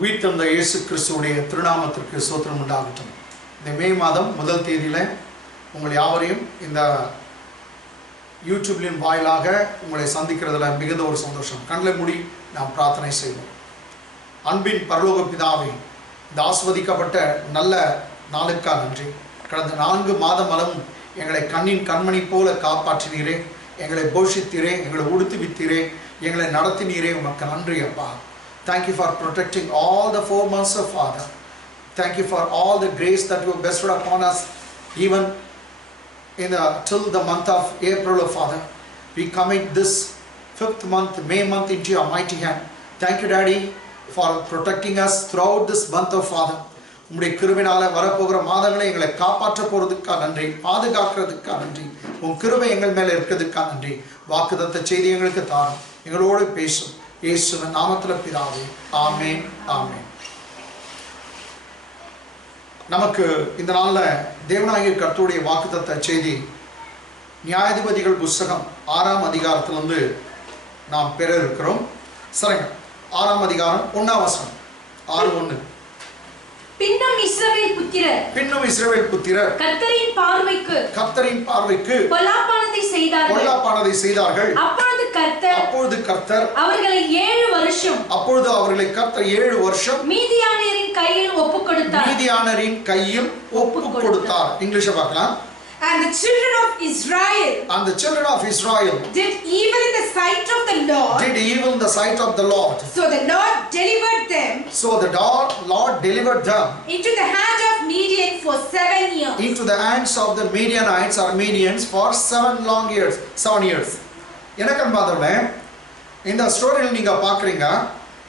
உயிர்த்தெழுந்த இயேசு கிறிஸ்துவுடைய திருநாமத்திற்கு ஸ்தோத்திரம் உண்டாகட்டும். இந்த மே மாதம் முதல் தேதியில் உங்கள் யாவரையும் இந்த யூடியூப்லின் வாயிலாக உங்களை சந்திக்கிறதுல மிகுந்த ஒரு சந்தோஷம். கண்ணில் மூடி நாம் பிரார்த்தனை செய்வோம். அன்பின் பரலோக பிதாவே, இந்த ஆஸ்வதிக்கப்பட்ட நல்ல நாளுக்காக நன்றி. கடந்த 4 மாதம் அளவும் எங்களை கண்ணின் கண்மணி போல காப்பாற்றினீரே, எங்களை போஷித்தீரே, எங்களை உடுத்துவித்தீரே, எங்களை நடத்தினீரே. உமக்கு நன்றி அப்பா. Thank you for protecting all the 4 months of Father. Thank you for all the grace that you bestowed upon us, even till the month of April of Father. We commit this 5th month, May month, into your mighty hand. Thank you, Daddy, for protecting us throughout this month of Father. உம்முடைய கிருபையினால வரப்போகிற மாதங்களை எங்களை காப்பாற்ற போறதுக்காக நன்றி, பாதுகாக்கிறதுக்காக நன்றி, உன் கிருபை எங்கள் மேல இருக்கிறதுக்காக நன்றி. வாக்குத்தத்த செய்தி எங்களுக்கு தாரும், எங்களோடு பேசும். இயேசுவின் நாமத்தில் பிதாவே, ஆமென், ஆமென். நமக்கு இந்த நாள்ல தேவனாகிய கர்த்தருடைய வாக்குத்தத்த செய்தி நியாயாதிபதிகள் புஸ்தகம் 6ஆம் அதிகாரத்திலிருந்து நாம் பெற இருக்கிறோம். சரிங்க, 6ஆம் அதிகாரம் 1ஆம் வசனம், 6:1. பின்னும் இஸ்ரவேல் புத்திரர் கர்த்தரின் பார்வைக்கு பொல்லாப்பானதை செய்தார்கள். அப்பொழுது கர்த்தர் அவர்களை 7 வருஷம் மீதியானியரின் கையில் ஒப்புக் கொடுத்தார். இங்கிலீஷை பார்க்கலாம். And the children of Israel did evil in the sight of the Lord. So the Lord delivered them into the hand of Midian for 7 years. Into the hands of the Midianites or Midians for 7 years. எனக்கு அன்பானவர்களே, இந்த ஸ்டோரியில் நீங்க பார்க்குறீங்க,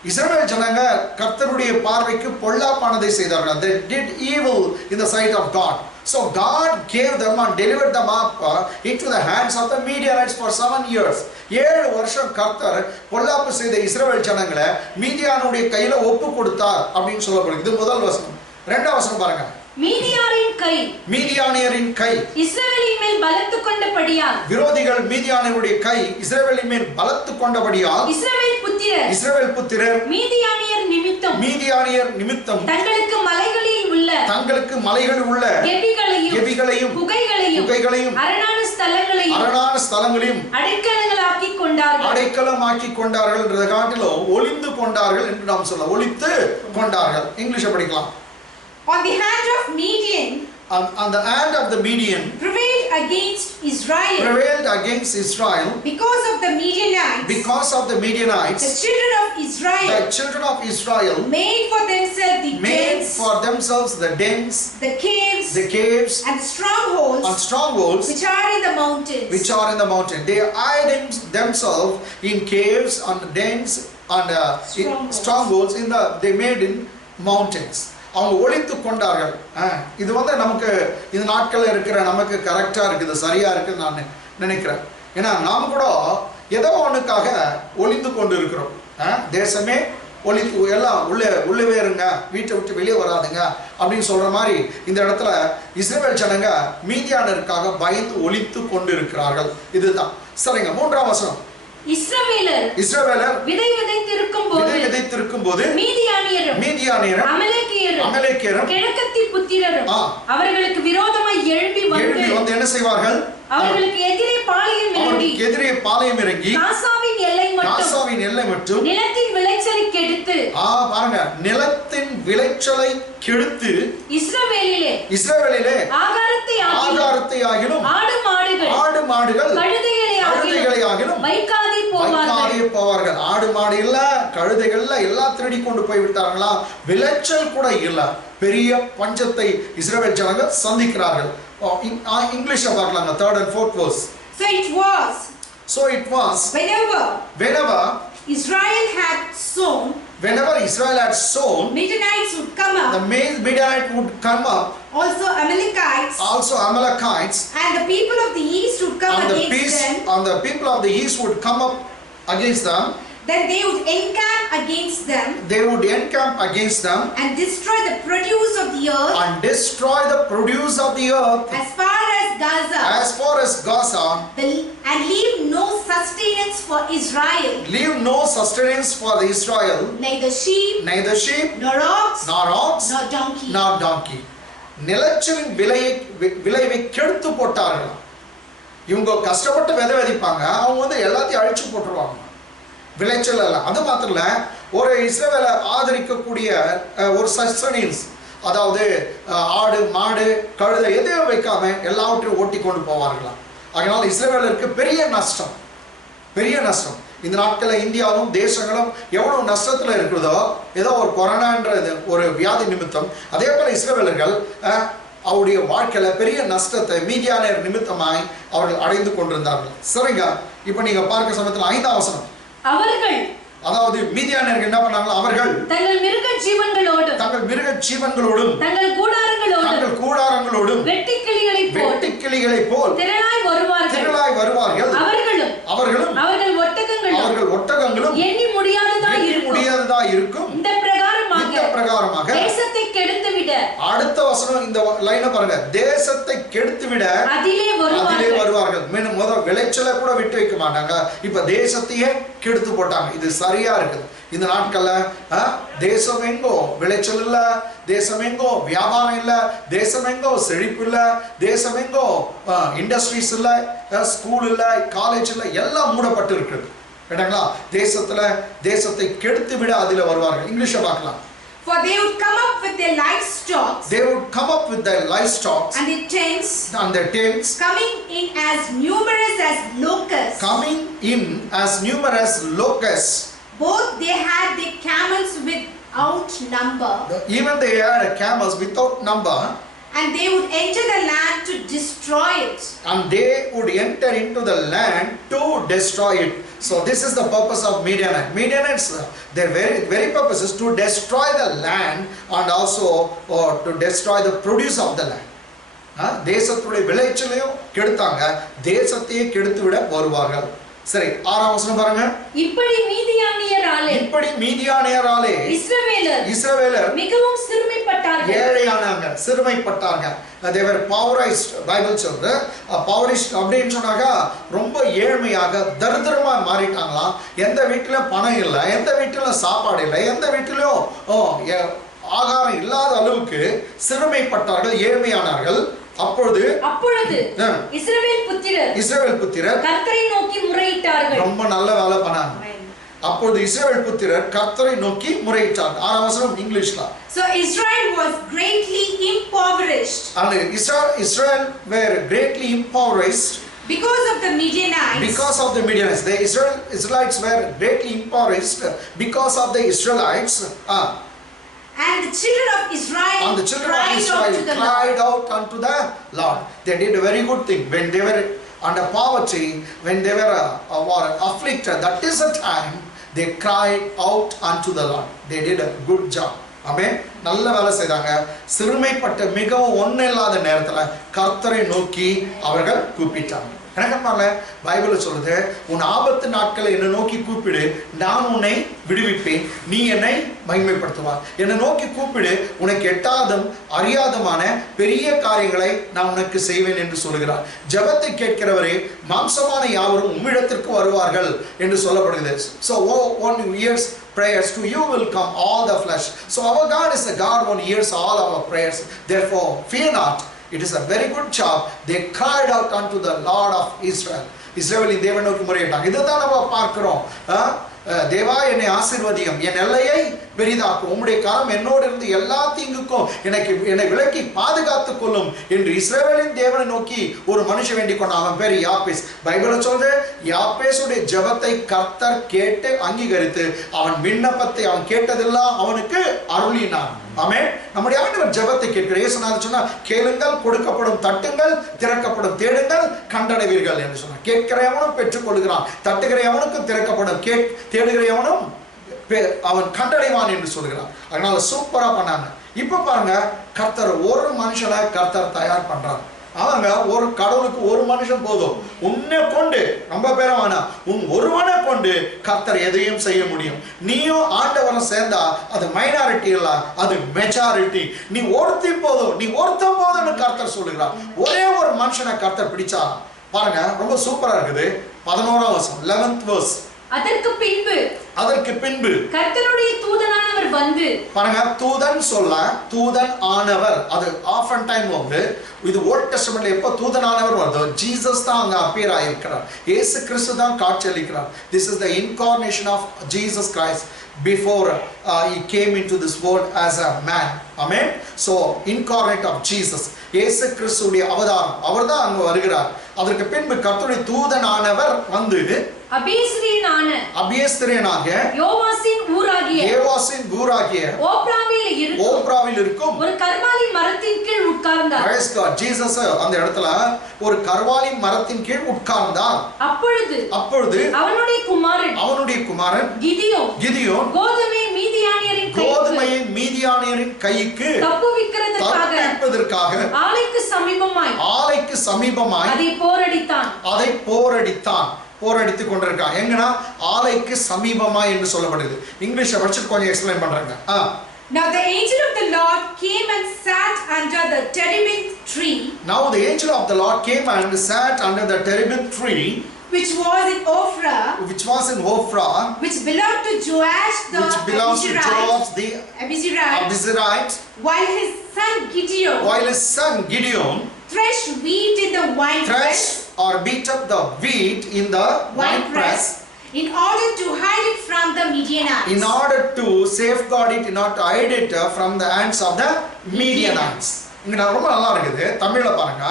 இஸ்ரவேல் ஜனங்க கர்த்தருடைய பார்வைக்கு பொல்லாப்பானதை செய்தார்கள். They did evil in the sight of God. So God gave them and delivered them up into the hands of the Midianites for 7 years. 7 வருஷம் கர்த்தர் பொல்லாப்பு செய்த இஸ்ரவேல் ஜனங்களை மீதியானுடைய கையில ஒப்பு கொடுத்தார் அப்படின்னு சொல்லப்படுது. இது முதல் வசனம். 2ஆம் வசனம் பாருங்க. மீதியானியரின் கை இஸ்ரவேலின் மேல் பலத்து கொண்டபடியால், விரோதிகள் மீதியானியருடைய கை இஸ்ரவேலின் மேல் பலத்து கொண்டபடியால், இஸ்ரவேல் புத்திரர் மீதியானியர் நிமித்தம் தங்களுக்கு மலைகளில் உள்ள கெபிகளையும் குகைகளையும் அரணான ஸ்தலங்களையும் அடைக்கலமாக்கி கொண்டார்கள் என்ற காட்டிலும் ஒளிந்து கொண்டார்கள் என்று நாம் சொல்ல, ஒளித்து கொண்டார்கள். இங்கிலீஷை படிக்கலாம். On the hand of Midian, on the hand of the Midian prevailed against Israel because of the Midianites. The children of Israel made for themselves the dens, the caves and strongholds which are in the mountain. They hide themselves in caves and dens and strongholds they made in mountains. அவங்க ஒளித்து கொண்டார்கள். இது நமக்கு இந்த நாட்களில் இருக்கிற நமக்கு கரெக்டா இருக்குது, சரியா இருக்குன்னு நான் நினைக்கிறேன். ஏன்னா நாம் கூட ஏதோ ஒண்ணுக்காக ஒளிந்து கொண்டு இருக்கிறோம். தேசமே ஒளித்து எல்லாம் உள்ளே இருங்க, வீட்டை விட்டு வெளியே வராதுங்க அப்படின்னு சொல்ற மாதிரி இந்த இடத்துல இஸ்ரவேல் ஜனங்க மீதியானருக்காக பயந்து ஒளித்து கொண்டு இருக்கிறார்கள். இதுதான். சரிங்க, 3ஆம் வசனம். இஸ்ரவேலர் விதை விதைத்திருக்கும் போது மீதியானியரும் அமலேக்கியரும் கிழக்கத்தி புத்திரரும் அவர்களுக்கு விரோதமாய் எழும்பி வந்து என்ன செய்வார்கள்? அவர்களுக்கு எதிரே பாளையம் இறங்கி காசாவின் எல்லை மட்டும் நிலத்தின் விளைச்சலை கெடுத்து, பாருங்க, நிலத்தின் விளைச்சலை கெடுத்து இஸ்ரவேலிலே ஆகாரத்தை ஆகிலும் ஆடு மாடுகள் கழுதைகளை ஆகிலும் வைக்காதே போவார்கள். ஆடு மாடு இல்ல, கழுதைகள் எல்லாம் திருடி கொண்டு போய் விட்டார்களா, விளைச்சல் கூட இல்ல. பெரிய பஞ்சத்தை இஸ்ரவேல் ஜனங்க சந்திக்கிறார்கள். இங்கிலீஷ்ல பார்க்கலாம். 3rd and 4th verse. So it was whenever Israel had sown, Midianites would come up. The Midianite would come up. Also Amalekites. And the people of the east would come against them. And the people of the east would come up against them. then they would encamp against them. They would encamp against them And destroy the produce of the earth. And destroy the produce of the earth As far as Gaza. as far as Gaza. And leave no sustenance for Israel. Leave no sustenance for the Israel. Neither sheep. Nor ox. Nor donkey. நிலச்சலின் விளைவை கெடுத்து போட்டார்கள். இவங்க கஷ்டப்பட்டு விதை விதைப்பாங்க, அவங்க எல்லாத்தையும் அழிச்சு போட்டுருவாங்க. விளைச்சல் அல்ல, அது மாத்திரம் இல்ல, ஒரு இஸ்ரவேலை ஆதரிக்கக்கூடிய ஒரு சஸ்டெனன்ஸ், அதாவது ஆடு மாடு கழுதை எதையும் வைக்காம எல்லாவற்றையும் ஓட்டி கொண்டு போவார்களாம். அதனால இஸ்ரவேலருக்கு பெரிய நஷ்டம். இந்த நாட்களில் இந்தியாவும் தேசங்களும் எவ்வளவு நஷ்டத்தில் இருக்கிறதோ, ஏதோ ஒரு கொரோனான்ற ஒரு வியாதி நிமித்தம், அதே போல இஸ்ரவேலர்கள் அவருடைய வாழ்க்கையில பெரிய நஷ்டத்தை மீதியானியர் நிமித்தமாய் அவர்கள் அடைந்து கொண்டிருந்தார்கள். சரிங்க, இப்போ நீங்க பார்க்க சமயத்தில் 5ஆம் வசனம், அவர்கள், அதாவது மீதியானியர்கள் என்ன பண்ணாங்க, அவர்கள் தங்கள் மிருக ஜீவன்களோடும் தங்கள் கூடாரங்களோடும் வெட்டுக்கிளிகளைப் போல் திரளாய் வருவார்கள். அவர்களும் அவர்கள் ஒட்டகங்களும் எண்ணி முடியாததா இருக்கும். இந்த பிரகாரமாக தேசத்தை கெடுத்துவிட, அடுத்த வசனம் இந்த லைனை பாருங்க, தேசத்தை கெடுத்துவிட அதிலே வருவார்கள். மீண்டும் முதல் விளைச்சலை கூட விட்டு வைக்க மாட்டாங்க, இப்ப தேசத்தையே கெடுத்து போட்டாங்க. இது சரியா இருக்குது. இந்த நாட்கள்ல தேசம் எங்கோ விளைச்சல் இல்ல, தேசம் எங்கோ வியாபாரம் இல்ல, தேசம் எங்கோ செழிப்பு இல்ல, தேசம் எங்கோ இண்டஸ்ட்ரீஸ் இல்ல, ஸ்கூல் இல்ல, காலேஜ் இல்ல, எல்லாம் மூடப்பட்டு இருக்குது. கேட்டாங்களா? தேசத்தை கெடுத்து விட அதில வருவார்கள். இங்கிலீஷ்ல பார்க்கலாம். For they would come up with their livestock. And their tents. Coming in as numerous as locusts. Both they had their camels without number. Even they had camels without number. And they would enter the land to destroy it. So this is the purpose of Midianites. Midianites, their very purpose is to destroy the land and also to destroy the produce of the land. தேசத்துடைய விளைச்சலையும் கெடுத்தாங்க, தேசத்தையே கெடுத்து விட வருவார்கள். சரி, 6ஆம் வசனம் பாருங்க. இப்படி மீதியானியராலே இஸ்ரவேலர் மிகவும் சிறுமைப்பட்டார்கள். They were pauperized. பைபிள் சொல்றது pauperized அப்படினு சொன்னாக்கா ரொம்ப ஏழ்மையாக தரித்திரமா மாறிட்டாங்களாம். எந்த வீட்டிலும் பணம் இல்லை, எந்த வீட்டிலும் சாப்பாடு இல்லை, எந்த வீட்டிலும் ஆகாரம் இல்லாத அளவுக்கு சிறுமைப்பட்டார்கள், ஏழ்மையானார்கள். அப்பொழுது இஸ்ரவேல் புத்திரர் கர்த்தரை நோக்கி முறையிட்டார்கள். ரொம்ப நல்ல வேலை பண்ணாங்க. அப்பொழுது இஸ்ரவேல் புத்திரர் கர்த்தரை நோக்கி முறையிட்டார்கள். 6ஆம் வசனம் இங்கிலீஷ்ல. So Israel was greatly impoverished. And Israel were greatly impoverished because of the Midianites. The Israelites were greatly impoverished because of the Israelites. And the children of Israel cried out unto the Lord. They did a very good thing. When they were under poverty, when they were afflicted, that is the time they cried out unto the Lord. They did a good job. Amen. நல்ல வேலை செய்தாங்க. சிறுமைப்பட்ட மிகவும் ஒன்னில்லாத நேரத்துல கர்த்தரை நோக்கி அவர்கள் கூப்பிட்டாங்க. எனக்கம்மால Bible சொல்லுது, உன் ஆபத்து நாட்களை என்னை நோக்கி கூப்பிடு, நான் உன்னை விடுவிப்பேன், நீ என்னை மகிமைப்படுத்துவார். என்னை நோக்கி கூப்பிடு, உனக்கு எட்டாதும் அறியாதுமான பெரிய காரியங்களை நான் உனக்கு செய்வேன் என்று சொல்லுகிறார். ஜெபத்தை கேட்கிறவரே, மாம்சமான யாவரும் உம்மிடத்திற்கு வருவார்கள் என்று சொல்லப்படுகிறது. So one hears prayers, to you will come all the flesh. So our God is a God who hears all our prayers. Therefore fear not. It is a very good job. They cried out unto the Lord of Israel. இஸ்ரவேலின் தேவனை நோக்கி முறையிட்டாங்க. இதுதான் நம்ம பார்க்கிறோம். தேவா என்னை ஆசீர்வதியும், என் எல்லையை பெரிதாக்கும், உம்முடைய கரம் என்னோடு இருந்து எல்லா தீங்குக்கும் என்னை விலக்கி பாதுகாத்துக் கொள்ளும் என்று இஸ்ரவேலின் தேவனை நோக்கி ஒரு மனுஷன் வேண்டிக் கொண்டான். அவன் பேர் யாப்பேஸ். பைபிள் சொல்றது, யாப்பேசுடைய ஜெபத்தை கர்த்தர் கேட்டு அங்கீகரித்து அவன் விண்ணப்பத்தை அவன் கேட்டதெல்லாம் அவனுக்கு அருளினான். ஆமென். நம்முடைய ஆண்டவர் ஜெபத்தை கேட்கிறார். இயேசுநாதர் சொன்னார், கேளுங்கள் கொடுக்கப்படும், தட்டுங்கள் திறக்கப்படும், தேடுங்கள் கண்டடைவீர்கள் என்று சொன்னார். கேட்கிற எவனும் பெற்றுக்கொள்கிறான், தட்டுகிற எவனுக்கும் திறக்கப்படும், தேடுகிற எவனும் அவன் கண்டடைவான் என்று சொல்கிறான். அதனால சூப்பரா பண்ணாங்க. இப்ப பாருங்க, கர்த்தர் ஒரு மனுஷனை கர்த்தர் தயார் பண்றார். அவங்க ஒரு கடவுளுக்கு ஒரு மனுஷன் போதும். உன்னை கொண்டு ரொம்ப பேரை வேணாம், உன் ஒருவனை கொண்டு கர்த்தர் எதையும் செய்ய முடியும். நீயும் ஆண்டவரும் சேர்ந்தா அது மைனாரிட்டி இல்ல, அது மெஜாரிட்டி. நீ ஒருத்தி போதும், நீ ஒருத்த போதும்னு கர்த்தர் சொல்லுகிறார். ஒரே ஒரு மனுஷனை கர்த்தர் பிடிச்சா பாருங்க, ரொம்ப சூப்பரா இருக்குது. 11ஆம் வசனம் 11th verse. அதற்கு பின்பு கர்த்தருடைய தூதனானவர் வந்து பாருங்க, தூதன் சொல்ல தூதன் ஆனவர், அது ஆஃபன் டைம் வந்து இது ஓல்ட் டெஸ்டமென்ட்ல எப்ப தூதனானவர் வருதோ ஜீசஸ் தான் அங்க அப்பியர் ஆயிருக்கிறார். இயேசு கிறிஸ்து தான் காட்சியளிக்கிறார். This is the incarnation of Jesus Christ before he came into this world as a man. Amen. So incarnate of Jesus, இயேசு கிறிஸ்துவுடைய அவதாரம், அவர்தான் அங்க வருகிறார். அதற்கு பின்பு கர்த்தருடைய தூதனானவர் வந்து அபியஸ்திரியனாக யோவாசின் ஊராகிய ஓப்ராவில் இருக்கும் ஒரு கர்வாலி மரத்தின் கீழ் உட்கார்ந்தார். Praise God. Jesus அந்த இடத்துல ஒரு கர்வாலி மரத்தின் கீழ் உட்கார்ந்தார். அப்பொழுது அவனுடைய குமாரன் கிதியோன் கோதுமையை மீதியானியரின் கைக்கு தப்புவிப்பதற்காக ஆலைக்கு சமீபமாய் அதை போரடித்துக் கொண்டிருக்கான். எங்கன்னா ஆலைக்கு சமீபமா என்று சொல்லப்படுது. இங்கிலீஷ்ல படிச்சு கொஞ்சம் எக்ஸ்பிளைன் பண்றாங்க. Now the angel of the Lord came and sat under the terebinth tree. Now the angel of the Lord came and sat under the terebinth tree, which was in Ophrah, which belonged to Joash the Abiezrite, while his son Gideon threshed wheat in the winepress, or beat up the wheat in the winepress, in order to hide it from the Midianites. In order to safeguard it, in order to hide it from the hands of the Midianites. இங்க ரொம்ப நல்லா இருக்குது. தமிழ்ல பாருங்க,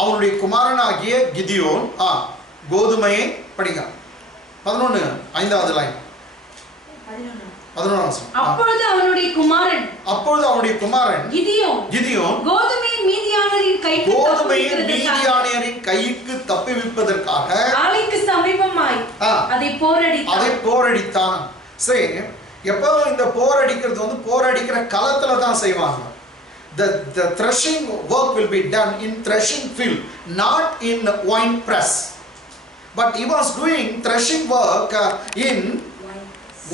அவருடைய குமாரனாகிய கிதியோன் கோதுமையை படிங்க. 11 5வது லைன் 11 அப்பொழுது அவனுடைய குமாரன் கிதியோன் கோதுமையை மீதியானியரின் கைக்கு தப்புவிப்பதற்காக ஆலைக்கு சமீபமாய் அதை போரடித்தான். சரி, எப்போ இந்த போரடிக்கிறது வந்து போரடிக்கிற களத்துல தான் செய்வாங்க. The threshing work will be done in threshing field, not in wine press. But he was doing threshing work in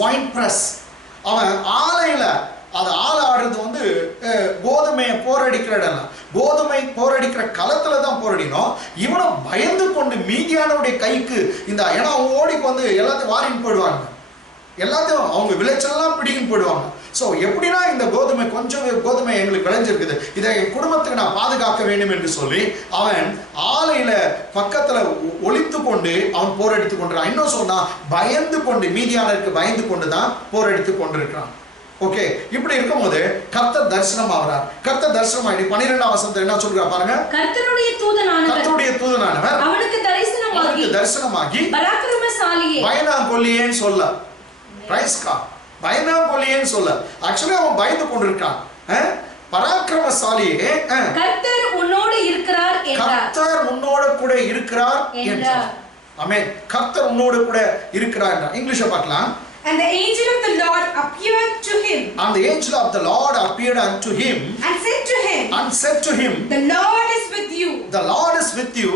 wine press. அவன் ஆலையில அது ஆளாடுறது வந்து கோதுமையை போரடிக்கிற இடம், கோதுமை போரடிக்கிற களத்துல தான் போரடினோம். இவனும் பயந்து கொண்டு மீதியானவருடைய கைக்கு இந்த ஏன்னா அவங்க ஓடிக்கு வந்து எல்லாத்தையும் வாரின்னு போயிடுவாங்க, எல்லாத்தையும் அவங்க விளைச்சல்லாம் பிடிக்கின்னு போயிடுவாங்க. ஸோ எப்படின்னா இந்த கொஞ்சம் கோதுமை எங்களுக்கு விளைஞ்சிருக்குது, இதை என் குடும்பத்துக்கு நான் பாதுகாக்க வேண்டும் என்று சொல்லி அவன் ஆலையில பக்கத்துல ஒளித்து கொண்டு அவன் போரடித்து கொண்டிருக்கான். இன்னும் சொன்னா பயந்து கொண்டு மீதியானருக்கு பயந்து கொண்டு தான் போரடித்து கொண்டிருக்கிறான். ஓகே, இப்படி இருக்கும்போது கர்த்தர் தரிசனம் ஆகிறார். கர்த்தர் தரிசனம் ஆகி 12ஆம் வசனத்துல என்ன சொல்றார் பாருங்க, கர்த்தருடைய தூதனானவர் அவனுக்கு தரிசனமாகி பராக்கிரமசாலியே பயந்தாங்கொல்லியேன்னு சொல்ல, பிரைஸ் காட், பயந்தாங்கொல்லியேன்னு சொல்ல. ஆக்சுவலி அவன் பயந்து கொண்டிருக்கான். பராக்கிரமசாலியே கர்த்தர் உன்னோடு இருக்கிறார் என்றார். கர்த்தர் உன்னோடு கூட இருக்கிறார் என்றார். ஆமென். கர்த்தர் உன்னோடு கூட இருக்கிறார் என்றார். இங்கிலீஷ்ல பார்க்கலாம். And the angel of the Lord appeared to him. And the angel of the Lord appeared unto him. And said to him. The Lord is with you. The Lord is with you.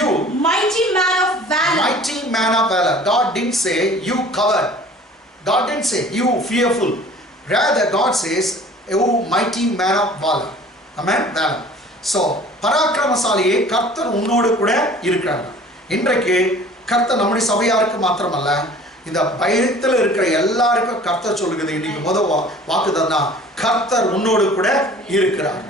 You. Mighty man of valor. Mighty man of valor. God didn't say you coward. God didn't say you fearful. Rather God says you mighty man of valor. Amen. Valor. So பராக்கிரமசாலியே கர்த்தர் உன்னோடு கூட இருக்கிறார். இன்றைக்கு கர்த்தர் நம்முடைய சபையாருக்கு மாத்திரமல்ல, இந்த பயத்தில் இருக்கிற எல்லாருக்கும் கர்த்தர் சொல்லுகிறது. இன்னைக்கு வாக்குதா கர்த்தர் உன்னோடு கூட இருக்கிறார்.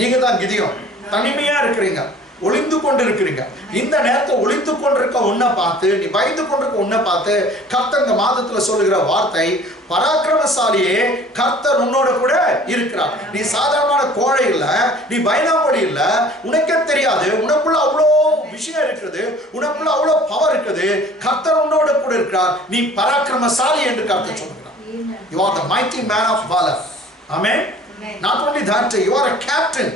நீங்க தான் கிதியோன், தனிமையா இருக்கிறீங்க, ஒளிந்து கொண்டு இருக்கிறீங்க. இந்த நேரத்தை ஒளிந்து கொண்டிருக்க உன்னை பார்த்து, நீ பயந்து கொண்டிருக்க உன்னை பார்த்து கர்த்தர் இந்த மாதத்துல சொல்லுகிற வார்த்தை, பராக்கிரமசாலியே கர்த்தர் உன்னோட கூட இருக்கிறார். நீ சாதாரணமான கோழை இல்ல, நீ பயந்தாமொழி இல்ல, உனக்கே தெரியாது, உனக்குள்ள அவ்வளோ விஷயம் இருக்குது, உனக்குள்ள அவ்வளோ பவர் இருக்குது. கர்த்தர் உன்னோட கூட இருக்கிறார். நீ பராக்கிரமசாலி என்று கர்த்தர் சொல்கிறார். You are the mighty man of valor. Amen. Not only that, you are a captain.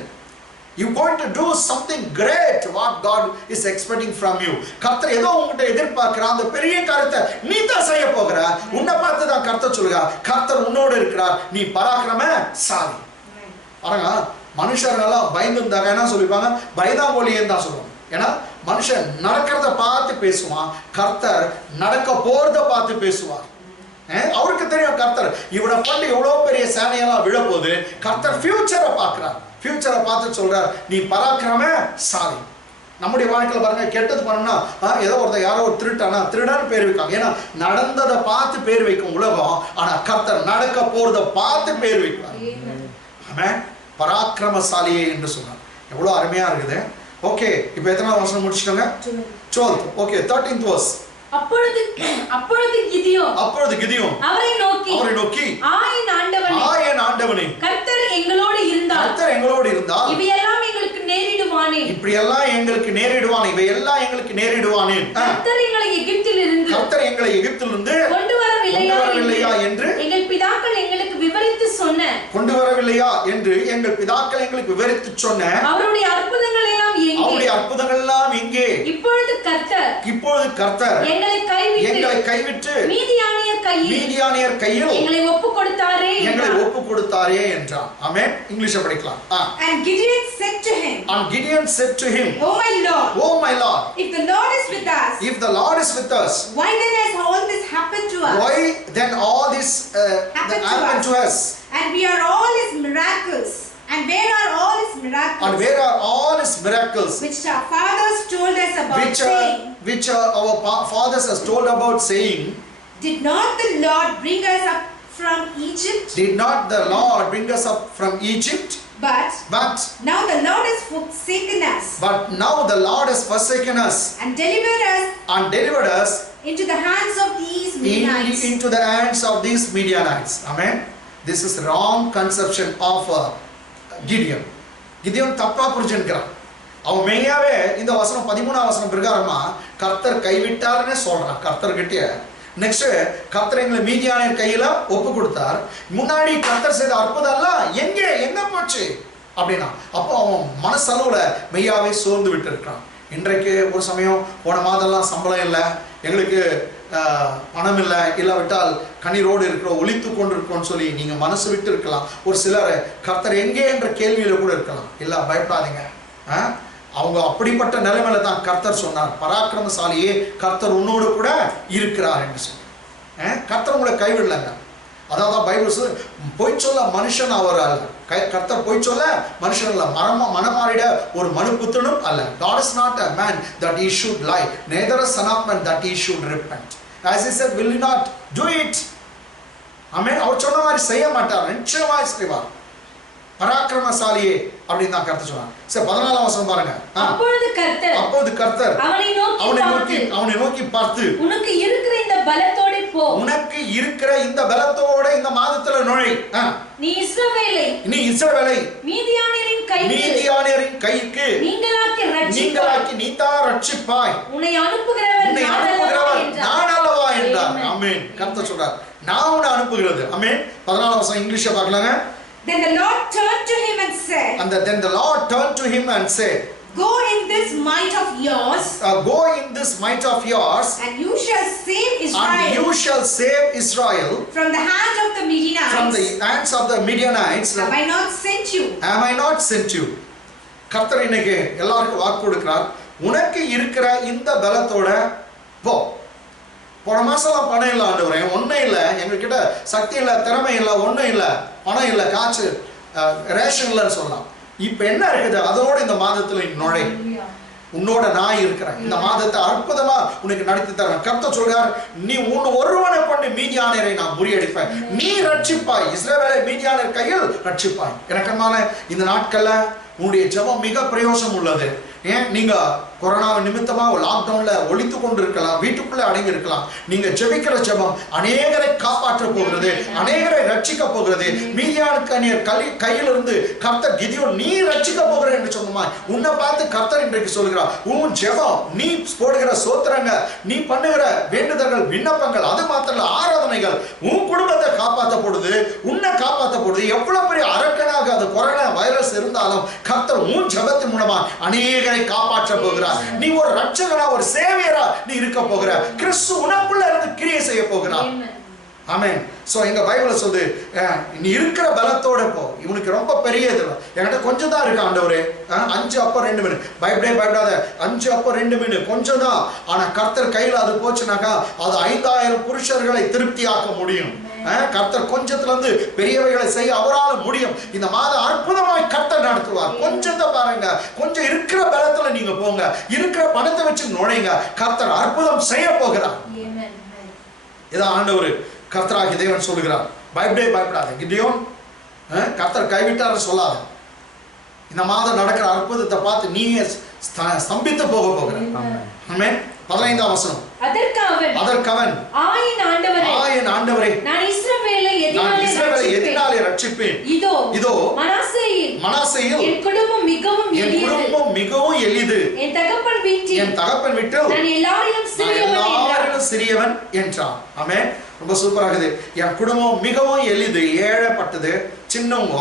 You're going to do something great what God is expecting from you. கர்த்தர் ஏதோ உங்ககிட்ட எதிர்பார்க்கிற அந்த பெரிய காரியத்தை நீ தான் செய்ய போகிற. உன்னை பார்த்து தான் கர்த்தர் சொல்லுகிறார், கர்த்தர் உன்னோடு இருக்கிறார், நீ பராக்கிரமசாலி. பாருங்க, மனுஷர்களெல்லாம் பயந்துருந்தாங்க என்ன சொல்லிப்பாங்க, பயந்தாங்கோலியன்னு தான் சொல்லுவாங்க. ஏன்னா மனுஷன் நடக்கிறத பார்த்து பேசுவான், கர்த்தர் நடக்க போறத பார்த்து பேசுவார். அவருக்கு தெரியும் கர்த்தர் இவனை கொண்டு எவ்வளவு பெரிய சேனையெல்லாம் விழப்போகுது. கர்த்தர் ஃபியூச்சரை பார்க்கிறார். ஃபியூச்சரை பார்த்து சொல்றார், நீ பராக்கிரமசாலி. நம்முடைய வாழ்க்கையில் பாருங்க, கெட்டது பண்ணோம்னா ஏதோ ஒருத்தர் யாரோ ஒரு திருடான்னு பேர் வைக்காங்க. ஏன்னா நடந்ததை பார்த்து பேர் வைக்கும் உலகம். ஆனா கர்த்தர் நடக்க போறதை பார்த்து பேர் வைக்கிறார். ஆமென். பராக்கிரமசாலியே என்று சொன்னார். எவ்வளவு அருமையா இருக்குது. ஓகே, இப்போ எத்தனாவது வசனம் முடிச்சிட்டோங்க? 12th. Okay, 13th verse. அப்பொழுது கிதியோன் அவரை நோக்கி ஆயின் ஆண்டவனே, கர்த்தர் எங்களோடு இருந்தால் இவையெல்லாம் எங்களுக்கு நேரிடுவானே. இவையெல்லாம் எங்களுக்கு நேரிடுவானே. கர்த்தர் எங்களை எகிப்திலிருந்து கொண்டு வரவில்லையா என்று எங்கள் பிதாக்கள் எங்களுக்கு விவரித்து சொன்ன அவருடைய அற்புதங்கள் எல்லாம் எங்கே? இப்பொழுது கர்த்தர் எங்களை கைவிட்டு மீதியானியர் கையில் எங்களை ஒப்பு கொடுத்தாரே என்றான். ஆமென். இங்கிலீஷ்ல படிக்கலாம். And Gideon said to him, Oh my Lord, if the Lord is with us, why then has all this happened to us? Happened to us? And we are all his miracles. And where are all his miracles? Which our fathers told us about, which our fathers has told about, saying, Did not the Lord bring us up from Egypt? But now the Lord has forsaken us. And delivered us into the hands of these Midianites. Amen. This is wrong conception of Gideon. தப்பா புரிஞ்சுக்கிறான். அவன் மெய்யாவே இந்த வசனம் 13ஆம் வசனம் பிரகாரமா கர்த்தர் கைவிட்டார்னு சொல்றான். கர்த்தர் கிட்ட next கர்த்தர் எங்களை மீதியானியர் கையில ஒப்பு கொடுத்தார். முன்னாடி கர்த்தர் செய்த அற்புதம் எல்லாம் எங்க போச்சு அப்படின்னா, அப்போ அவன் மனசளவுல மெய்யாவே சோர்ந்து விட்டு இருக்கான். இன்றைக்கு ஒரு சமயம் போன மாதம்லாம் சம்பளம் இல்லை, எங்களுக்கு பணம் இல்லை, இல்லாவிட்டால் கண்ணீரோடு இருக்கிறோம், ஒளித்து கொண்டு இருக்கோம்னு சொல்லி நீங்க மனசு விட்டு இருக்கலாம். ஒரு சிலர் கர்த்தர் எங்கே என்ற கேள்வியில கூட இருக்கலாம். இல்ல, பயப்படாதீங்க. அவங்க அப்படிப்பட்ட நிலைமையில தான் கர்த்தர் சொன்னார், பராக்கிரமசாலியே கர்த்தர் உன்னோடு கூட இருக்கிறார் என்று சொன்னார். கர்த்தர் உங்களை கைவிடலைங்க. அதாவது பைபிள் பொய் சொல்ல மனுஷன் அவர் அல்ல. கர்த்தர் பொய் சொல்ல மனுஷன் அல்ல. மனமாறிட ஒரு மனுபுத்திரனும் அல்ல. God is not a man that he should lie, neither a son of man that he should repent. As he said, will he not do it? Amen. அவர் சொன்ன மாதிரி செய்ய மாட்டார், நிச்சயமாக செய்வார். பராக்கிரமசாலியே அப்படின்னு தான் கர்த்தர் சொன்னார். சரி, 14ஆம் வசனம் பாருங்க. அப்பொழுது கர்த்தர் அவனை நோக்கி பார்த்து, உனக்கு இருக்கிற இந்த பலத்தோட இந்த மாதத்துல நுழை. நீ இஸ்ரவேலை மீதியானியரின் கைக்கு நீங்களாக்கி நீதான் ரட்சிப்பாய். உன்னை அனுப்புகிறவர் நான் அல்லவா என்றார். ஆமென். கர்த்தர் சொல்றார், நான் உன்னை அனுப்புகிறது. ஆமென். 14ஆம் வசனம் இங்கிலீஷ்ல பார்க்கலாங்க. Then the Lord turned to him and said, Go in this might of yours, and you shall save Israel from the hand of the Midianites. Have I not sent you? கர்த்தர் இன்னைக்கு எல்லாருக்கும் வாக்கு கொடுக்கிறார். உனக்கு இருக்கிற இந்த பலத்தோட போ. போன மாசம் பணம் இல்லை ஆண்டவரே, ஒன்றும் இல்லை, எங்ககிட்ட சக்தி இல்லை, திறமை இல்லை, ஒன்றும் இல்லை, பணம் இல்லை, காசு ரேஷன் இல்லைன்னு சொல்லலாம். இப்போ என்ன இருக்குது? அதோட இந்த மாதத்துல நுழை. உன்னோட நான் இருக்கிறேன். இந்த மாதத்தை அற்புதமா உனக்கு நடத்தி தரேன். கர்த்தர் சொல்றார், நீ ஒருவனை கொண்டு மீதியானியரை நான் முறியடிப்பேன். நீ ரட்சிப்பாய், இஸ்ரவேலை மீதியானியர் கையில் ரட்சிப்பாய். எனக்கமான இந்த நாட்கள்ல உன்னுடைய ஜெபம் மிக பிரயோசனம் உள்ளது. ஏன் நீங்க கொரோனா நிமித்தமா லாக்டவுன்ல ஒழித்து கொண்டு இருக்கலாம், வீட்டுக்குள்ள அடங்கி இருக்கலாம். நீங்க ஜெபிக்கிற ஜெபம் அநேகரை காப்பாற்ற போகிறது, அநேகரை ரட்சிக்க போகிறது. மீதியானியர் கையிலிருந்து கர்த்தர் கிதியோன் நீ ரட்சிக்க போகிற என்று சொன்னமா உன்னை பார்த்து கர்த்தர் இன்றைக்கு சொல்கிறார், உன் ஜெபம், நீ போடுகிற சோத்திரங்க, நீ பண்ணுகிற வேண்டுதல்கள், விண்ணப்பங்கள், அது மாத்திரம் ஆராதனைகள் உன் குடும்பத்தை காப்பாற்ற போடுது, உன்னை காப்பாற்ற போடுது. எவ்வளவு பெரிய அரக்கனாக அது கொரோனா வைரஸ் இருந்தாலும் கர்த்தர் உன் ஜெபத்தின் மூலமா அநேகரை காப்பாற்ற போகிறார். நீ ஒரு ரட்சகரா, ஒரு சேவியரா நீ இருக்க போகிற. கிறிஸ்து உனக்குள்ள இருந்து கிரியை செய்ய போகிறார். ஆமென். சோ எங்க பைபிள்ல சொல்லுது, நீ இருக்கிற பலத்தோட போ. இவனுக்கு ரொம்ப பெரிய இது என்கிட்ட கொஞ்சம் தான் இருக்கு ஆண்டவரே, 5 அப்பம் 2 மீன். பயப்படாத, 5 அப்பம் 2 மீன் கொஞ்சம் தான். ஆனா கர்த்தர் கையில அது போச்சுனாக்கா அது 5000 புருஷர்களை திருப்தியாக்க முடியும். கர்த்தர் கொஞ்சத்துல இருந்து பெரியவைகளை செய்ய அவரால் முடியும். இந்த மாதம் அற்புதமாய் கர்த்தர் நடத்துவார். கொஞ்சத்தை பாருங்க, கொஞ்சம் இருக்கிற பலத்துல நீங்க போங்க, இருக்கிற பணத்தை வச்சு நுழைங்க, கர்த்தர் அற்புதம் செய்ய போகிறார். இதான் ஆண்டவர் கர்த்தராகிய தேவன் சொல்லுகிறார். பயப்படாத கிதியோன், கர்த்தர் கைவிட்டார் சொல்லாத. இந்த மாதம் நடக்கிற அற்புதத்தை பார்த்து நீங்க ஸ்தம்பித்து போக போகிற. ஆமென். 15ஆம் வசனம். அதற்கு அவன் ஆயன் ஆண்டவரே, நான் இஸ்ரவேலை எதினாலே ரட்சிப்பேன். இதோ மனாசேயில் என் குடும்பம் மிகவும் எளிது. என் தகப்பன் விட்டு நான் எல்லாரிலும் சிறியவன் என்றான். ஆமென். ரொம்ப சூப்பராகுது. என் குடும்பம் மிகவும் எளிது, ஏழப்பட்டது, சின்னவங்க.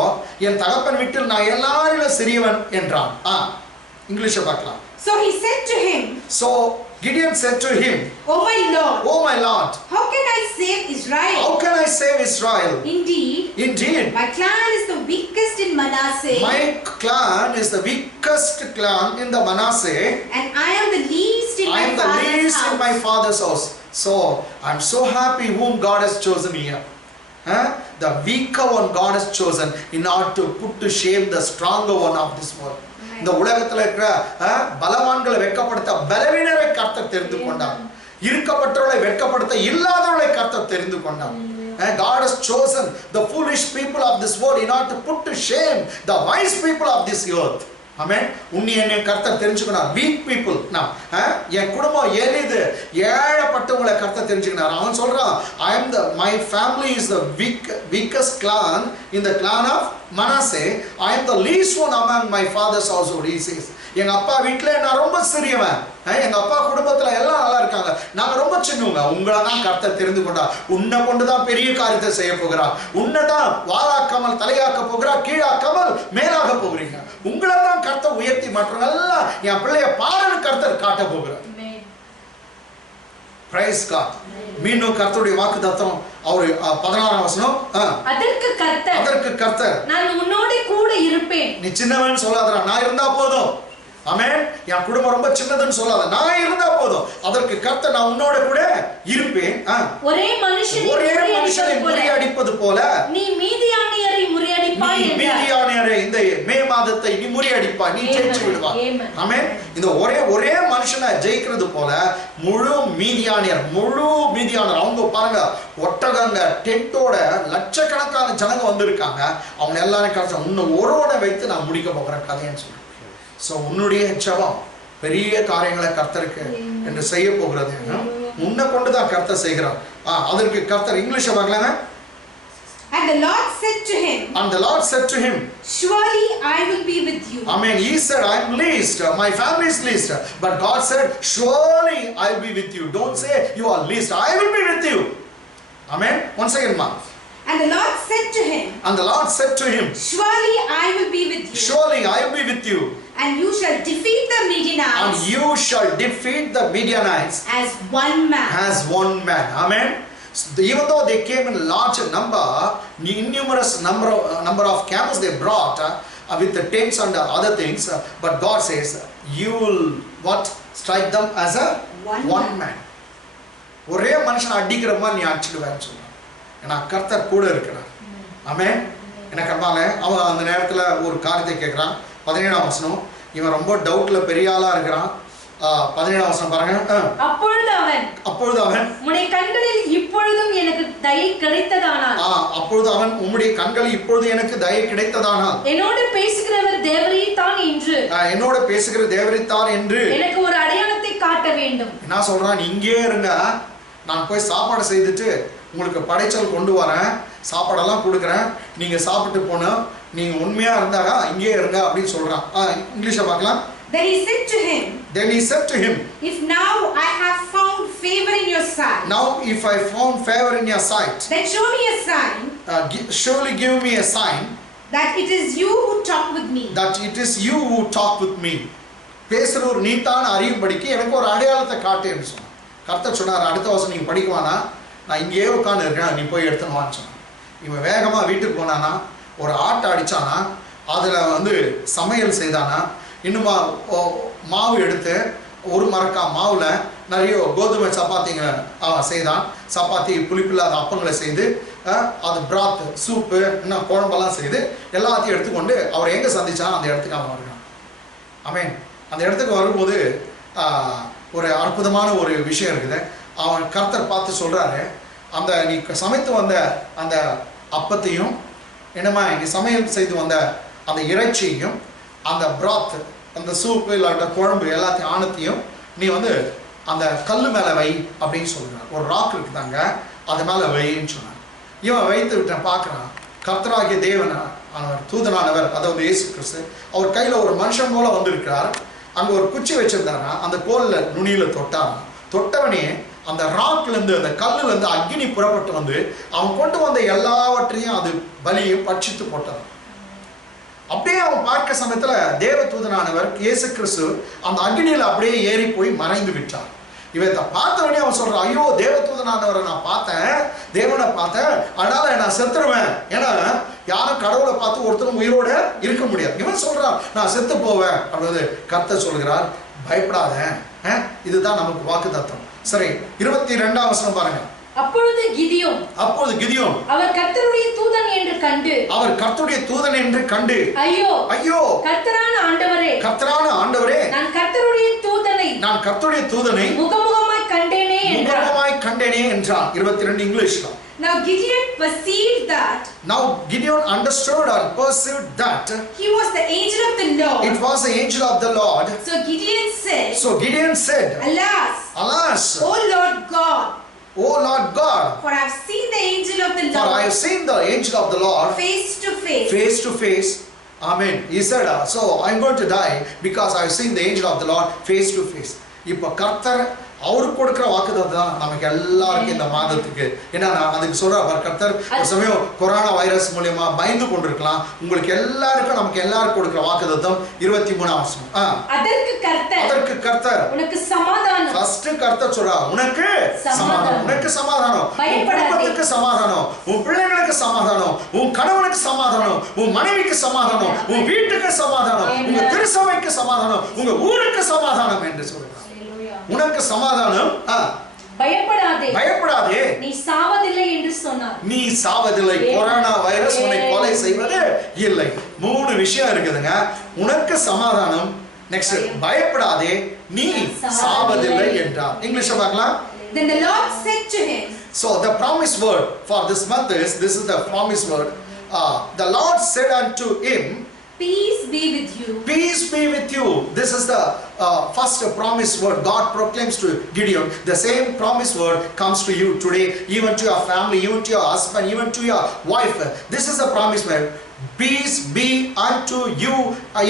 என் தகப்பன் வீட்டில் நான் எல்லாரிலும் சிறியவன் என்றான். இங்கிலீஷை பார்க்கலாம். So he said to him, so Gideon said to him, Oh my Lord, how can I save Israel? Indeed, my clan is the weakest in Manasseh. My clan is the weakest clan in the Manasseh, and I am the least in my father's house. So I'm so happy whom God has chosen here. The weaker one God has chosen in order to put to shame the stronger one of this world. இந்த உலகத்துல இருக்கிற பலவான்களை வெட்கப்படுத்த பலவீனரை கர்த்தர் தெரிந்து கொண்டார். இருக்கப்பட்டவர்களை வெட்கப்படுத்த இல்லாதவர்களை கர்த்தர் தெரிந்து கொண்டார். God has chosen the foolish people of this world in order to put to shame the wise people of this earth. ஆமென். உன்னை என்னை கர்த்தர் தெரிஞ்சுக்கணும். வீக் பீப்புள் நான் என் குடும்பம் எளிது, ஏழப்பட்டவங்களை கர்த்தர் தெரிஞ்சுக்கணும். அவன் சொல்றான், my family is the weakest clan in the clan of Manasseh. I am the least one among my father's household, he says. எங்க அப்பா வீட்டுல நான் ரொம்ப சிறியவன், எங்க அப்பா குடும்பத்துல எல்லாம் நல்லா இருக்காங்க, நாங்க ரொம்ப சின்னவங்க. உங்களை தான் கர்த்தர் தெரிந்து கொண்டா. உன்னை கொண்டுதான் பெரிய காரியத்தை செய்ய போகிறா. உன்னை தான் வாழாக்காமல் தலையாக்க போகிறா, கீழாக்காமல் மேலாக போகிறீங்க. உங்களை தான் கர்த்தர் உயர்த்தி மற்றவங்க எல்லாம் என் பிள்ளைய பாருன்னு கர்த்தர் காட்ட போகிறார். Praise God. மீண்டும் கர்த்தருடைய வாக்குத்தத்தம் அவர் 16ஆம் வசனம். அதற்கு கர்த்தர் நான் உன்னோட கூட இருப்பேன். நீ சின்னவன் சொல்லாதடா, நான் இருந்தா போதும். ஆமென். என் குடும்பம் ரொம்ப சின்னதுன்னு சொல்லாத, நான் இருந்தா போதும். அதற்கு கர்த்தர் நான் உன்னோட கூட இருப்பேன். ஒரே மனுஷனை முறியடிப்பது போல நீ மீதியானியரை முறியடிப்பாய் என்றார். மீதியானியரை இந்த மே மாதத்தை நீ முறியடிப்பாய், நீ ஜெயிச்சு விடுவாய். ஆமென். இந்த ஒரே மனுஷனை ஜெயிக்கிறது போல முழு மீதியானியர் அவங்க பாருங்க, ஒட்டகங்க டென்ட்டோட லட்சக்கணக்கான ஜனங்க வந்திருக்காங்க. அவங்க எல்லாரும் கடைசி இன்னும் ஒருவனை வைத்து நான் முடிக்க போகிறேன் கதைன்னு சொல்றேன். சோ உன்னுடைய ஜெபம் பெரிய காரியங்களை கர்த்தருக்கு என்று செய்ய போகிறது. உன்னை கொண்டுதான் கர்த்தர் செய்கிறார். அதற்கு கர்த்தர் இங்கிலீஷ் பார்க்கலாங்க. And the Lord said to him, surely I will be with you. Amen. He said, I am least, my family is least. But God said, surely I will be with you. Don't say you are least, I will be with you. Amen. Once again, ma. And the Lord said to him, surely I will be with you. Surely I will be with you. And you shall defeat the Midianites. As one man. Amen. Even though they came in large number, numerous number of camels they brought with the tents and other things, but God says, you will strike them as a one man. ஒரே மனுஷன் அடிக்கிற மாதிரி நீ அடிச்சிடுவேன்னு சொல்றான். ஏன்னா கர்த்தர் கூட இருக்கிறார். ஆமென். எனக்கு அம்மால அவன் அந்த நேரத்துல ஒரு காரியத்தை கேட்கிறான். 17ஆம் வசனம். இவன் ரொம்ப டவுட்ல பெரிய ஆளா இருக்கிறான். 17ஆம் வசனம் பாருங்க. அப்பொழுது அவன் உம்முடைய கண்களில் இப்பொழுதும் எனக்கு தயை கிடைத்ததானால். அப்பொழுது அவன் உம்முடைய கண்களில் இப்பொழுது எனக்கு தயை கிடைத்ததானால். என்னோடு பேசுகிறவர் தேவரீதான் என்று எனக்கு ஒரு அடையாளத்தை காட்ட வேண்டும். என்ன சொல்றான்? இங்கே இருங்க, நான் போய் சாப்பாடு செய்துட்டு உங்களுக்கு படைச்சல் கொண்டு வரேன், சாப்பாடெல்லாம் கொடுக்குறேன், நீங்க சாப்பிட்டு போனோம், நீங்க உண்மையா இருந்தாங்க இங்கே இருங்க அப்படின்னு சொல்றான். இங்கிலீஷ்ல பார்க்கலாம். Then he said to him, if now I have found favor in your sight. Now if I found favor in your sight. Then show me a sign. Surely give me a sign. That it is you who talk with me. பேசுறவர் நீதான் அறியும்படிக்கு எனக்கு ஒரு அடையாளத்தை காட்டு என்று சொன்னார். கர்த்தர் சொன்னார், அடுத்த வருஷம் நீங்க படிக்குவானா, நான் இங்கேயே உட்காந்து இருக்கேன், நீ போய் எடுத்துன்னு வான்னு சொன்னான். இவன் வேகமாக வீட்டுக்கு போனானா, ஒரு ஆட்டை அடித்தானா, அதில் வந்து சமையல் செய்தானா, இன்னுமா மாவு எடுத்து ஒரு மரக்கா மாவில் நிறைய கோதுமை சப்பாத்திங்களை செய்தான். சப்பாத்தி புளிப்பில்லாத அப்பங்களை செய்து அது பிராத் சூப்பு இன்னும் குழம்பெல்லாம் செய்து எல்லாத்தையும் எடுத்துக்கொண்டு அவர் எங்கே சந்திச்சான் அந்த இடத்துக்கு அவன் வருகிறான். ஆமென். அந்த இடத்துக்கு வரும்போது ஒரு அற்புதமான ஒரு விஷயம் இருக்குது. அவன் கர்த்தர் பார்த்து சொல்கிறாரு, அந்த நீ சமைத்து வந்த அந்த அப்பத்தையும் என்னம்மா நீ சமையல் செய்து வந்த அந்த இறைச்சியையும் அந்த பிராத் அந்த சூப்பு இல்லாட்ட குழம்பு எல்லாத்தையும் ஆணத்தையும் நீ வந்து அந்த கல் மேலே வை அப்படின்னு சொல்கிறான். ஒரு ராக் இருக்குதாங்க, அது மேலே வைன்னு சொன்னான். இவன் வைத்து விட்டேன். பார்க்குறான், கர்த்தராகிய தேவன் அவர் தூதனானவர், அதாவது இயேசு கிறிஸ்து, அவர் கையில் ஒரு மனுஷன் போல வந்திருக்கிறார். அங்கே ஒரு குச்சி வச்சிருந்தாரா, அந்த கோலில் நுனியில் தொட்டாரான். தொட்டவனே அந்த ராக்லேருந்து அந்த கல்லுலேருந்து அக்னி புறப்பட்டு வந்து அவன் கொண்டு வந்த எல்லாவற்றையும் அது பலியை பட்சித்து போட்டான். அப்படியே அவன் பார்க்க சமயத்தில் தேவ தூதனானவர் இயேசு கிறிஸ்து அந்த அக்னியில் அப்படியே ஏறி போய் மறைந்து விட்டார். இவன் பார்த்தவனே அவன் சொல்றான், ஐயோ தேவ தூதனானவரை நான் பார்த்தேன், தேவனை பார்த்தேன், அதனால நான் செத்துருவேன். ஏன்னா யாரும் கடவுளை பார்த்து ஒருத்தரும் உயிரோட இருக்க முடியாது. இவன் சொல்றான், நான் செத்து போவேன் அப்படின்னு கர்த்தர் சொல்கிறார். பயப்படாத, இதுதான் நமக்கு வாக்கு தத்துவம். சரி, 22ஆம் வசனம் பாருங்க. அப்பொழுது கிதியோன் அவர் கர்த்தருடைய தூதன் என்று கண்டு ஐயோ ஐயோ கர்த்தரான ஆண்டவரே நான் கர்த்தருடைய தூதனை முகமுகமாய் கண்டேனே என்றான். 22 இங்கிலீஷ்ல. Now Gideon perceived that. Now Gideon understood and perceived that he was the angel of the Lord. It was the angel of the Lord. So Gideon said, Alas, O Lord God, for I have seen the angel of the Lord face to face. Amen. He said, so I'm going to die because I have seen the angel of the Lord face to face. இப்போ கர்த்தர் அவருக்கு கொடுக்குற வாக்குதான் தான் நமக்கு எல்லாருக்கும் இந்த மாதத்துக்கு. ஏன்னா அதுக்கு சொல்றாரு கர்த்தர், ஒரு சமயம் கொரோனா வைரஸ் மூலியமா பயந்து கொண்டிருக்கலாம். உங்களுக்கு எல்லாருக்கும் நமக்கு எல்லாருக்கும் கொடுக்குற வாக்குதத்தம் 23ஆம் வசனம். அதற்கு கர்த்தர் உனக்கு சமாதானம். ஃபர்ஸ்ட் கர்த்தர் சொல்றா, உனக்கு சமாதானம், உனக்கு சமாதானம், உன் குடும்பத்துக்கு சமாதானம், உன் பிள்ளைகளுக்கு சமாதானம், உன் கணவனுக்கு சமாதானம், உன் மனைவிக்கு சமாதானம், உன் வீட்டுக்கு சமாதானம், உங்க திருசபைக்கு சமாதானம், உங்க ஊருக்கு சமாதானம் என்று சொல்றார். உனக்கு சமாதானம். பயப்படாதே, நீ சாவதில்லை என்று சொன்னார். நீ சாவதில்லை, கொரோனா வைரஸ் உன்னை கொலை செய்வது இல்லை. 3 விஷயம் இருக்குதுங்க. உனக்கு சமாதானம், நெக்ஸ்ட் பயப்படாதே, நீ சாவதில்லை என்றார். இங்கிலீஷ்ல பார்க்கலாம். Then the Lord said to him. So the promise word for this month is, this is the promise word. The Lord said unto him, Peace be with you. Peace be with you. This is the first promise word God proclaims to Gideon. The same promise word comes to you today, even to your family, even to your husband, even to your wife. This is the promise word. Peace be unto you,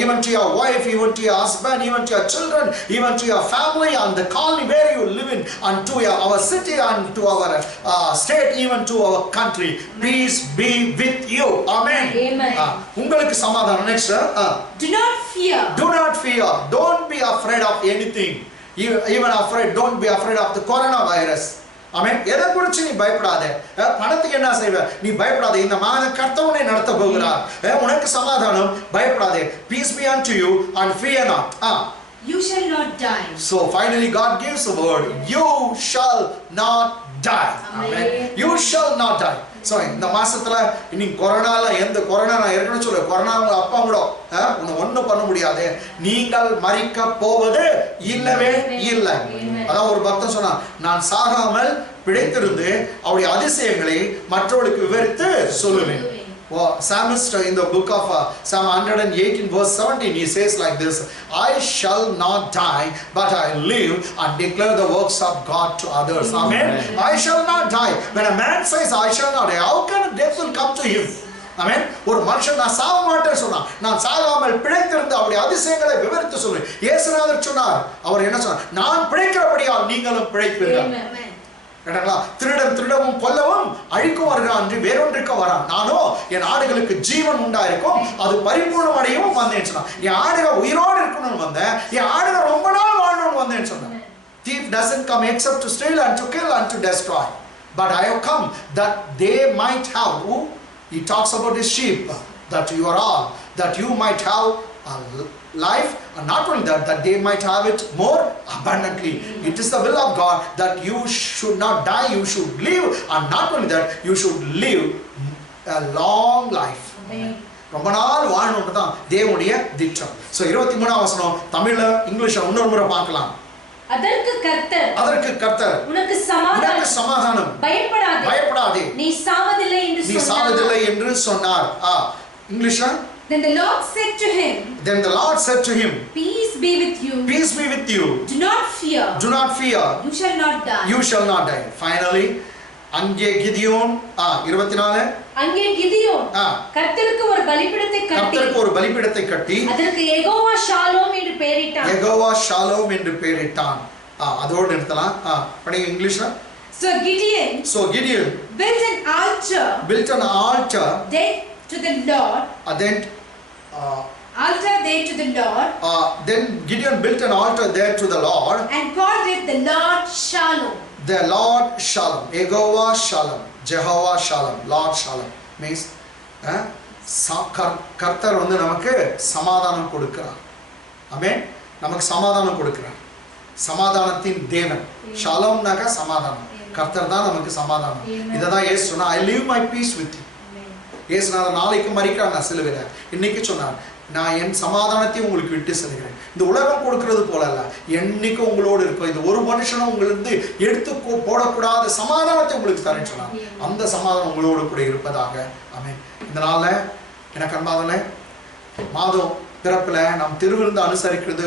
even to your wife, even to your husband, even to your children, even to your family and the colony where you live in, and to our city and to our state, even to our country. Peace be with you. Amen. உங்களுக்கு சமாதானம். Next. Do not fear. Don't be afraid of anything. Even afraid. Don't be afraid of the coronavirus. ஆமென். எதை குறித்து நீ பயப்படாத. பணத்துக்கு என்ன செய்வ, நீ பயப்படாத. இந்த மாதம் கர்த்தர் உன்னை நடத்த போகிறார். உனக்கு சமாதானம், பயப்படாதே. Peace be unto you and fear not. You shall not die. So finally God gives a word. You shall not die. Amen. You shall not die. So இந்த மாசத்துல இன்னைக்கு கொரோனால எந்த கொரோனா நான் ஏற்கனவே சொல்ல, கொரோனா அப்பா கூட உன்னை ஒன்றும் பண்ண முடியாது, நீங்கள் மரிக்க போவது இல்லவே இல்லை. அதான் ஒரு பக்தன் சொன்னான், நான் சாகாமல் பிழைத்திருந்து அவருடைய அதிசயங்களை மற்றவர்களுக்கு விவரித்து சொல்லுவேன். Psalmist in the book of Psalm 118 verse 17, he says like this, I shall not die but I live and declare the works of God to others. Amen. I shall not die. When a man says I shall not die, how can death will come to him? Amen. ஒரு மனுஷன் நான் சாக மாட்டேன்னு சொன்னான், நான் சாகாமல் பிழைத்திருந்து அவருடைய அதிசயங்களை விவரித்து சொல்லுவேன். இயேசுநாதர் சொன்னார், அவர் என்ன சொன்னார், நான் பிழைக்கிறபடியால் நீங்களும் பிழைப்பீர்கள். திருடன் திருடவும் கொல்லவும் அழிக்கும் வருகிறான் என்று வேறொன்றுக்கு வரான், நானோ என் ஆடுகளுக்கு ஜீவன் உண்டாயிருக்கும் அது பரிபூர்ணம் அடையவும் வந்தேன்னு சொன்னான். என் ஆடுகள் உயிரோடு இருக்கணும்னு வந்தேன், என் ஆடுகள் ரொம்ப நாள் வாழணும்னு வந்தேன்னு சொன்னான். Thief doesn't come except to steal and to kill and to destroy. but I have come that they might have. He talks about his sheep, that you are all, that you might have a life, and not only that, that they might have it more abundantly. It is the will of God that you should not die, you should live, and not only that, you should live a long life. ரொம்ப நாள் வாழணும்னு தான் தேவனுடைய திட்டம். So 23ஆம் வசனம் தமிழ்ல இங்கிலீஷ்ல இன்னொரு முறை பார்க்கலாம். அதற்கு கர்த்தர் உனக்கு சமாதானம், பயப்படாதே, நீ சாவதில்லை என்று சொன்னார். இங்கிலீஷ்ல Then the Lord said to him, Peace be with you. Do not fear. You shall not die. Finally, அங்கே கிதியோன் 24 அங்கே கிதியோன் கர்த்தருக்கு ஒரு பலிபீடத்தை கட்டி அதற்கு யெகோவா ஷாலோம் என்று பெயரிட்டான். அதோட நிறுத்தலாம். படிங்க இங்கிலீஷ்ல. So Gideon built an altar there to the Lord. Then Gideon built an altar there to the Lord and called it the Lord Shalom. The Lord Shalom, Jehovah Shalom, Lord Shalom means கர்த்தர் வந்து நமக்கு சமாதானம் கொடுக்கிறார். ஆமென். நமக்கு சமாதானம் கொடுக்கிறார். சமாதானத்தின் தேவன். ஷாலோம்னாக சமாதானம். கர்த்தர் தான் நமக்கு சமாதானம். இததான் இயேசு சொன்னா, I leave my peace with you. இயேசு நாளைக்கு மரிக்கிறார் நான் சிலுவையில. இன்னைக்கு சொன்னார், நான் என் சமாதானத்தை உங்களுக்கு விட்டு செல்கிறேன். இந்த உலகம் கொடுக்கிறது போல அல்ல, என்னைக்கு உங்களோடு இருக்கும். இந்த ஒரு மனுஷனும் உங்களுக்கு எடுத்து போடக்கூடாத சமாதானத்தை உங்களுக்கு தரேன் சொன்னார். அந்த சமாதானம் உங்களோடு கூட இருப்பதாக. ஆமென். இந்த நாள்ல எனக்கு அன்பாதல மாதம் பிறப்புல நாம் திருவிருந்து அனுசரிக்கிறது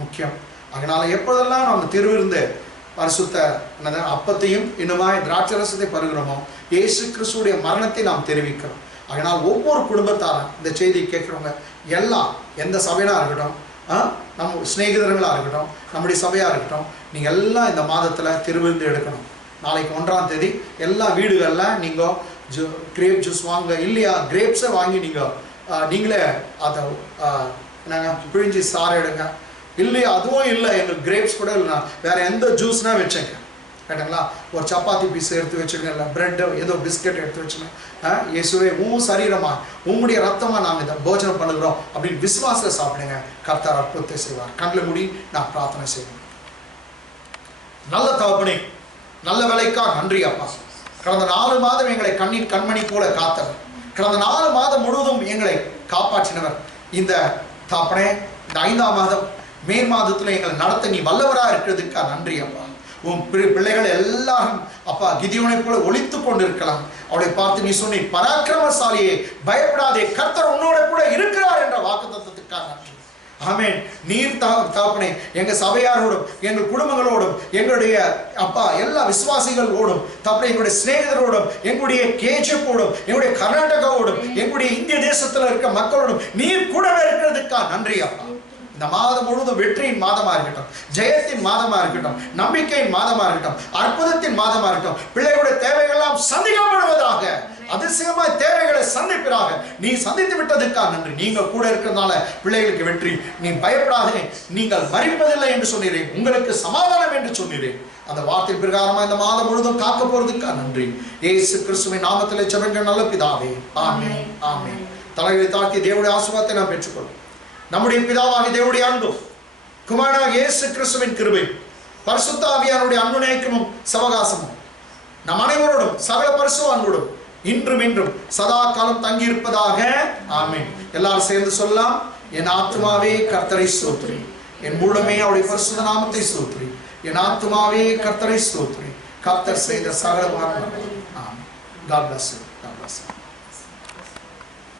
முக்கியம். அதனால எப்பொழுதெல்லாம் நம்ம திருவிருந்து பரிசுத்த அப்பத்தையும் இன்னுமாய் திராட்சரசத்தை பருகிறோமோ, இயேசு கிறிஸ்துடைய மரணத்தை நாம் தெரிவிக்கிறோம். அதனால் ஒவ்வொரு குடும்பத்தாரும் இந்த செய்தி கேட்குறவங்க எல்லாம், எந்த சபையாக இருக்கட்டும், நம்ம சிநேகிதர்களாக இருக்கட்டும், நம்முடைய சபையாக இருக்கட்டும், நீங்கள் எல்லாம் இந்த மாதத்தில் திருவிருந்து எடுக்கணும். நாளைக்கு 1ஆம் தேதி எல்லா வீடுகளில் நீங்கள் கிரேப் ஜூஸ் வாங்க, இல்லையா கிரேப்ஸை வாங்கி நீங்களே அதை நாங்கள் பிழிஞ்சி சாறு எடுங்க. இல்லையா அதுவும் இல்லை, எங்களுக்கு கிரேப்ஸ் கூட இல்லைனா வேறு எந்த ஜூஸ்னா வச்சுங்க. கேட்டுங்களா? ஒரு சப்பாத்தி பீஸ் எடுத்து வச்சுக்கோங்க, இல்லை பிரெட் ஏதோ பிஸ்கெட் எடுத்து வச்சுங்க. இயேசுவே உன் சரீரமா உங்களுடைய ரத்தமாக நாம் இதை போஜனம் பண்ணுகிறோம் அப்படின்னு விசுவாசத்தை சாப்பிடுங்க. கர்த்தர் அற்புதத்தை செய்வார். கண்ணில் மூடி நான் பிரார்த்தனை செய்வேன். நல்ல தகப்பனே, நல்ல வேலைக்காக நன்றி அப்பா. கடந்த 4 மாதம் எங்களை கண்ணின் கண்மணி போல காத்தவர், கடந்த 4 மாதம் முழுவதும் எங்களை காப்பாற்றினவர். இந்த தகப்பனே, இந்த 5ஆம் மாதம் மே மாதத்துல எங்களை நடத்த நீ வல்லவராக இருக்கிறதுக்காக நன்றி அப்பா. உன் பிள்ளைகள் எல்லாரும் அப்பா கிதியோனை போல ஒளித்து கொண்டு இருக்கலாம். அவளை பார்த்து நீ சொன்னி, பராக்கிரமசாலியே பயப்படாதே, கர்த்தர் உன்னோட கூட இருக்கிறார் என்ற வாக்குத்தத்தத்துக்காக நன்றி. ஆமென். நீர் தகப்பனே, எங்க சபையாரோடும் எங்கள் குடும்பங்களோடும் எங்களுடைய அப்பா எல்லா விசுவாசிகளோடும் தகப்பனே, எங்களுடைய சிநேகிதரோடும் எங்களுடைய கேஜிஎஃப்போடும் எங்களுடைய கர்நாடகாவோடும் எங்களுடைய இந்திய தேசத்துல இருக்க மக்களோடும் நீர் கூடவே இருக்கிறதுக்காக நன்றி அப்பா. இந்த மாதம் முழுவதும் வெற்றியின் மாதமா இருக்கட்டும், ஜெயத்தின் மாதமா இருக்கட்டும், நம்பிக்கையின் மாதமா இருக்கட்டும், அற்புதத்தின் மாதமா இருக்கட்டும். பிள்ளைகளுடைய தேவைகள்லாம் சந்திக்கப்படுவதாக, அதிசயமாய் தேவைகளை சந்திப்பிறாக. நீ சந்தித்து விட்டதுக்காக நன்றி. நீங்கள் கூட இருக்கிறதுனால பிள்ளைகளுக்கு வெற்றி. நீ பயப்படாதே, நீங்கள் மறிப்பதில்லை என்று சொன்னீரேன், உங்களுக்கு சமாதானம் என்று சொன்னீரேன். அந்த வார்த்தை பிரகாரமா இந்த மாதம் முழுவதும் காக்க போறதுக்காக நன்றி. இயேசு கிறிஸ்துவின் நாமத்திலே ஜெபங்கள் நல்ல பிதாவே, ஆமென், ஆமென். தலைகளை தாழ்த்தி தேவனுடைய ஆசீர்வாதத்தை நாம் பெற்றுக்கொள்வோம். நம்முடைய பிதாவாகிய தேவனுடைய அன்பும் குமாரனாகிய இயேசு கிறிஸ்துவின் கிருபையும் பரிசுத்த ஆவியானவருடைய அன்புநேக்கமும் சவகாசமும் நம் அனைவரோடும் சகல பரிசுத்தவான்களோடும் இன்றும் என்றும் சதா காலம் தங்கி இருப்பதாக. ஆமென். எல்லாரும் சேர்ந்து சொல்லலாம். என் ஆத்துமாவே கர்த்தரை ஸ்தோத்திரி, என் முழுமே அவருடைய பரிசுத்த நாமத்தை ஸ்தோத்திரி. என் ஆத்துமாவே கர்த்தரை ஸ்தோத்திரி, கர்த்தர் செய்த சகல. ஆமென். God bless you.